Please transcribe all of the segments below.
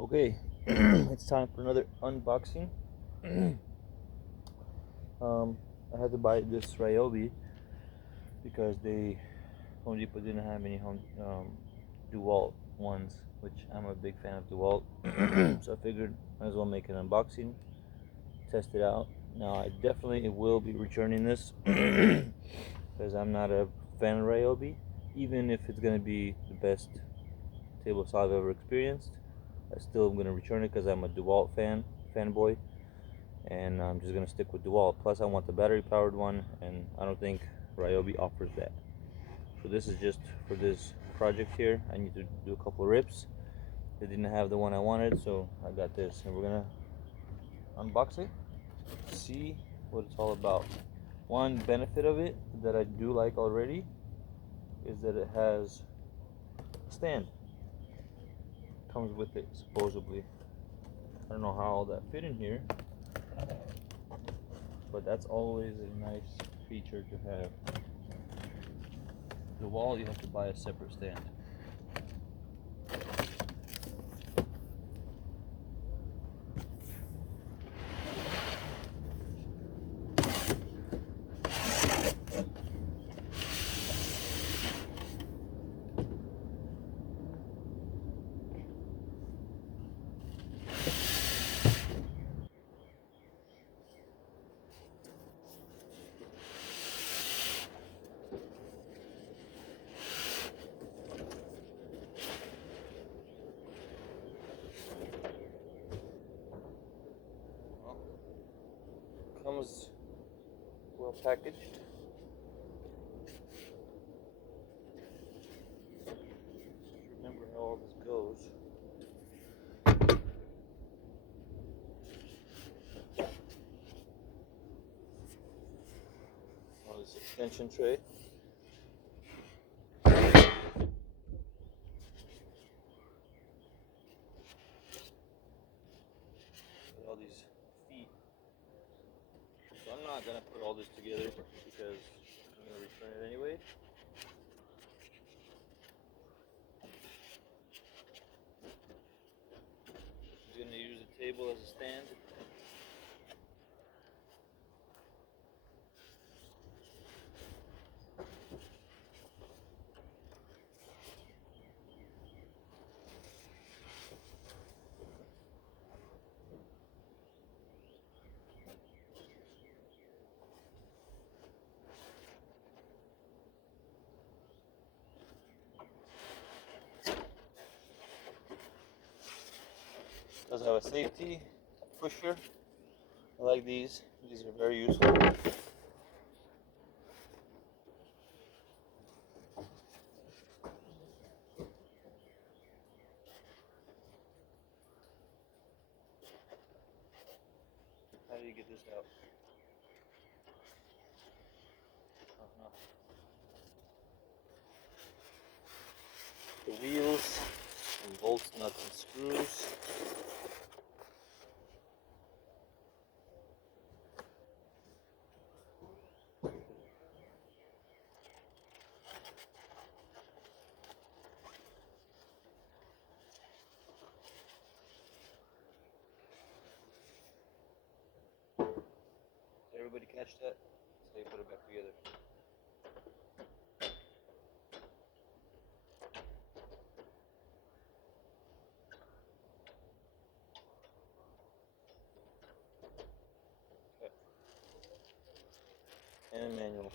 Okay, it's time for another unboxing. um, I had to buy this Ryobi because Home Depot didn't have any DeWalt ones, which I'm a big fan of DeWalt. So I figured might as well make an unboxing, test it out. Now I definitely will be returning this because I'm not a fan of Ryobi, even if it's gonna be the best table saw I've ever experienced. I still am gonna return it because I'm a DeWalt fanboy, and I'm just gonna stick with DeWalt. Plus, I want the battery-powered one, and I don't think Ryobi offers that. So this is just for this project here. I need to do a couple of rips. They didn't have the one I wanted, so I got this, and we're gonna unbox it, see what it's all about. One benefit of it that I do like already is that it has a stand. Comes with it supposedly. I don't know how all that fit in here, but that's always a nice feature to have. The wall, you have to buy a separate stand. Well, comes well packaged. Remember how all this goes. Oh, this extension tray. With all these feet. So I'm not gonna put all this together because I'm gonna return it anyway. I'm gonna use the table as a stand. Does have a safety pusher. I like these. These are very useful. How do you get this out? Uh-huh. The wheels, and bolts, nuts, and screws. Did everybody catch that? So you put it back together. Okay. And a manual.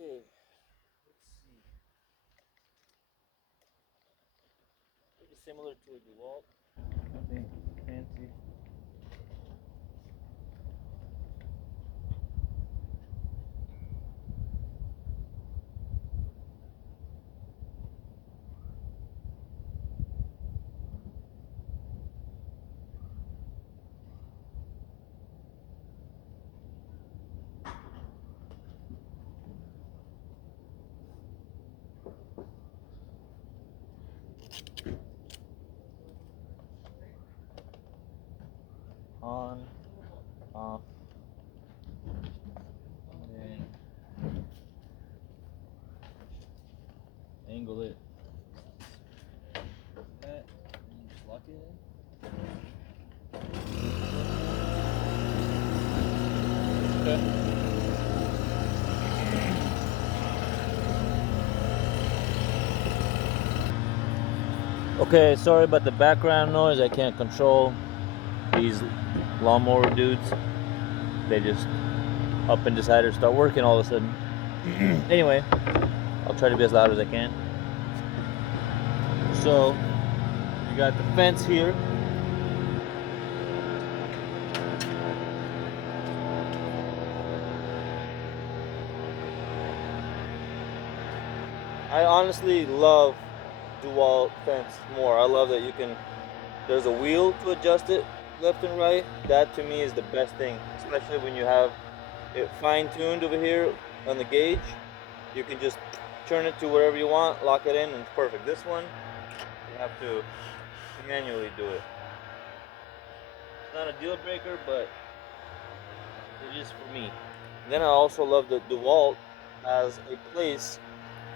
Okay, let's see. Pretty similar to a DeWalt. Nothing fancy. on, off, and then angle it like that, and just lock it in. Okay. Okay, sorry about the background noise. I can't control these lawnmower dudes. They just up and decided to start working all of a sudden. Anyway, I'll try to be as loud as I can. So, you got the fence here. I honestly love dual fence more. I love that you can, there's a wheel to adjust it left and right. That to me is the best thing, especially when you have it fine-tuned over here on the gauge. You can just turn it to wherever you want, lock it in, and it's perfect. This one, you have to manually do it. It's not a deal breaker, but it is for me. Then I also love that DeWalt has a place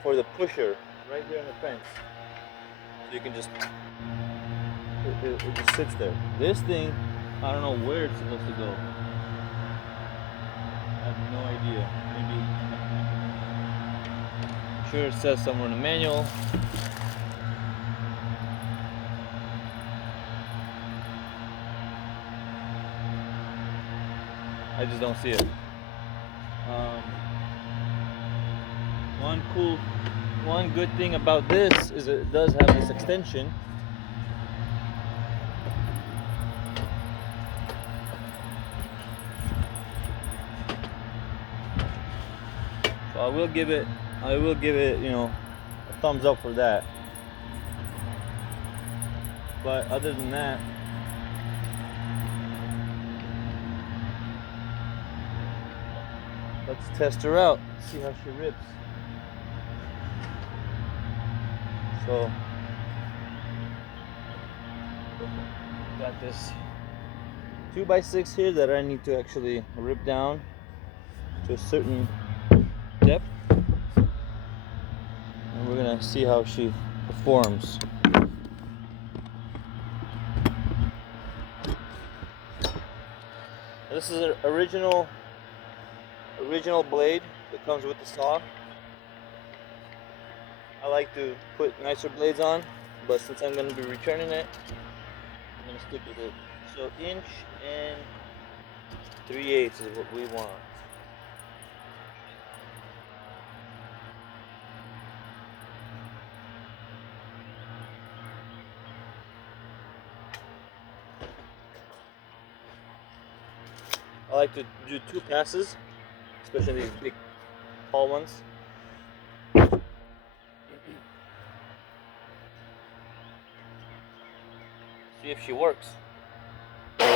for the pusher right there in the fence. So you can just, it just sits there. This thing, I don't know where it's supposed to go. I have no idea. Maybe, I'm sure it says somewhere in the manual. I just don't see it. One good thing about this is it does have this extension. So I will give it, you know, a thumbs up for that. But other than that, let's test her out, see how she rips. So, got this 2x6 here that I need to actually rip down to a certain depth, and we're gonna see how she performs. This is an original blade that comes with the saw. I like to put nicer blades on, but since I'm going to be returning it, I'm going to stick with it. So 1 3/8 is what we want. I like to do 2 passes, especially these big tall ones. See if she works. Yeah.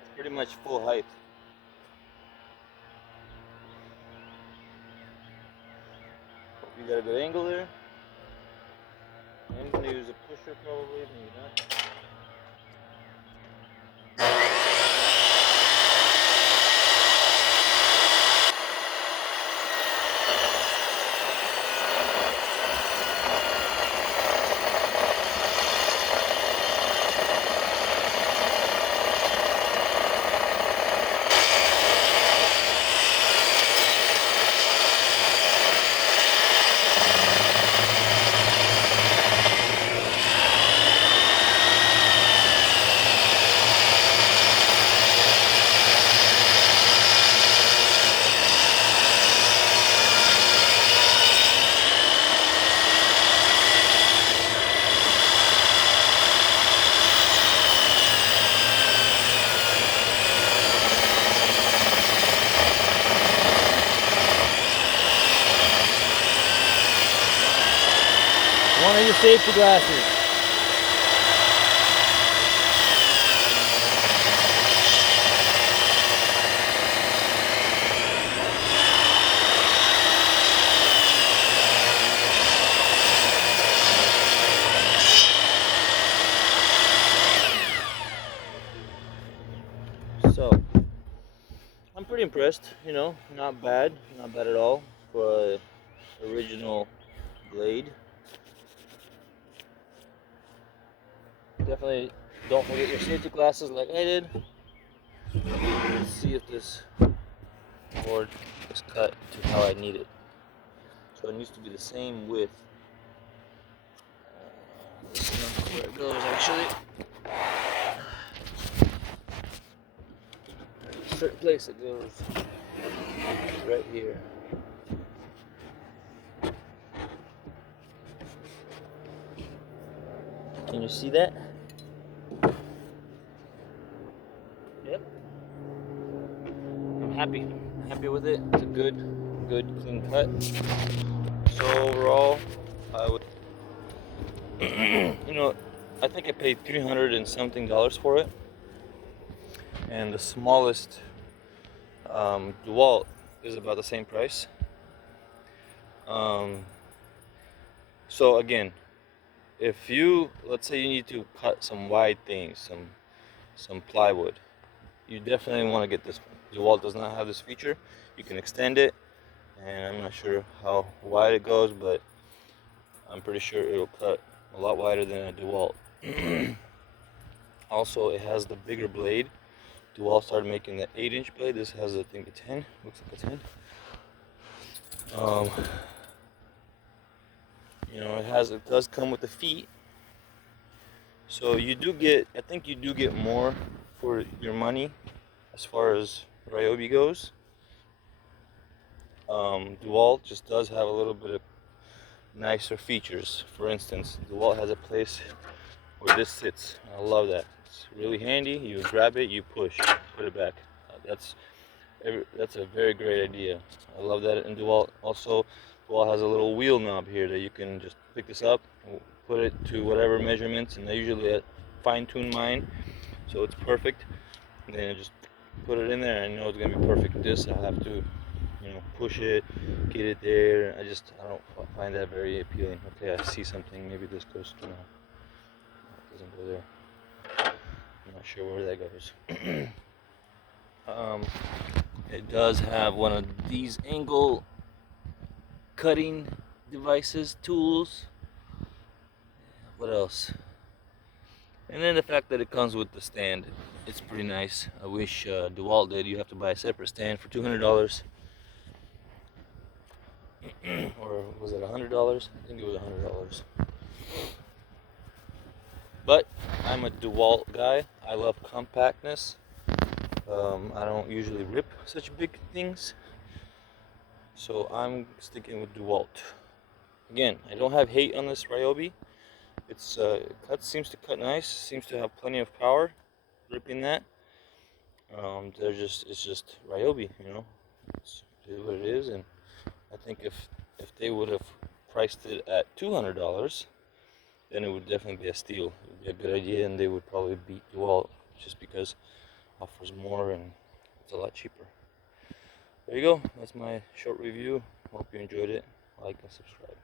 It's pretty much full height. You got a good angle there. I'm going to use a pusher probably, maybe not. One of your safety glasses. So I'm pretty impressed. You know, not bad at all for a original blade. Definitely don't forget your safety glasses like I did. Let's see if this board is cut to how I need it. So it needs to be the same width. This is not where it goes actually. Certain place it goes. Right here. Can you see that? Yep. I'm happy. I'm happy with it. It's a good clean cut. So overall, I would, you know, I think I paid $300 and something for it, and the smallest DeWalt is about the same price. Um, so again, if you, let's say you need to cut some wide things, some plywood, you definitely want to get this one. DeWalt does not have this feature. You can extend it, and I'm not sure how wide it goes, but I'm pretty sure it'll cut a lot wider than a DeWalt. Also, it has the bigger blade. DeWalt started making the 8-inch blade. This has, I think, a 10. Looks like a 10. You know, it does come with the feet. So you do get, I think you do get more for your money as far as Ryobi goes. DeWalt just does have a little bit of nicer features. For instance, DeWalt has a place where this sits. I love that. It's really handy. You grab it, you push, put it back. That's a very great idea. I love that in DeWalt. Also, DeWalt has a little wheel knob here that you can just pick this up, put it to whatever measurements, and I usually fine-tune mine, so it's perfect. And then I just put it in there. I know it's gonna be perfect. This I have to, you know, push it, get it there. I don't find that very appealing. Okay, I see something. Maybe this goes to no, it doesn't go there. I'm not sure where that goes. It does have one of these angle cutting devices, tools. What else? And then the fact that it comes with the stand, it's pretty nice. I wish DeWalt did. You have to buy a separate stand for $200. Or was it $100? I think it was $100. But I'm a DeWalt guy. I love compactness. I don't usually rip such big things, so I'm sticking with DeWalt. Again, I don't have hate on this Ryobi. It's seems to cut nice. Seems to have plenty of power. Ripping that. It's just Ryobi, you know. It is what it is, and I think if they would have priced it at $200, then it would definitely be a steal. It would be a good idea, and they would probably beat DeWalt just because it offers more and it's a lot cheaper. There you go. That's my short review. Hope you enjoyed it. Like and subscribe.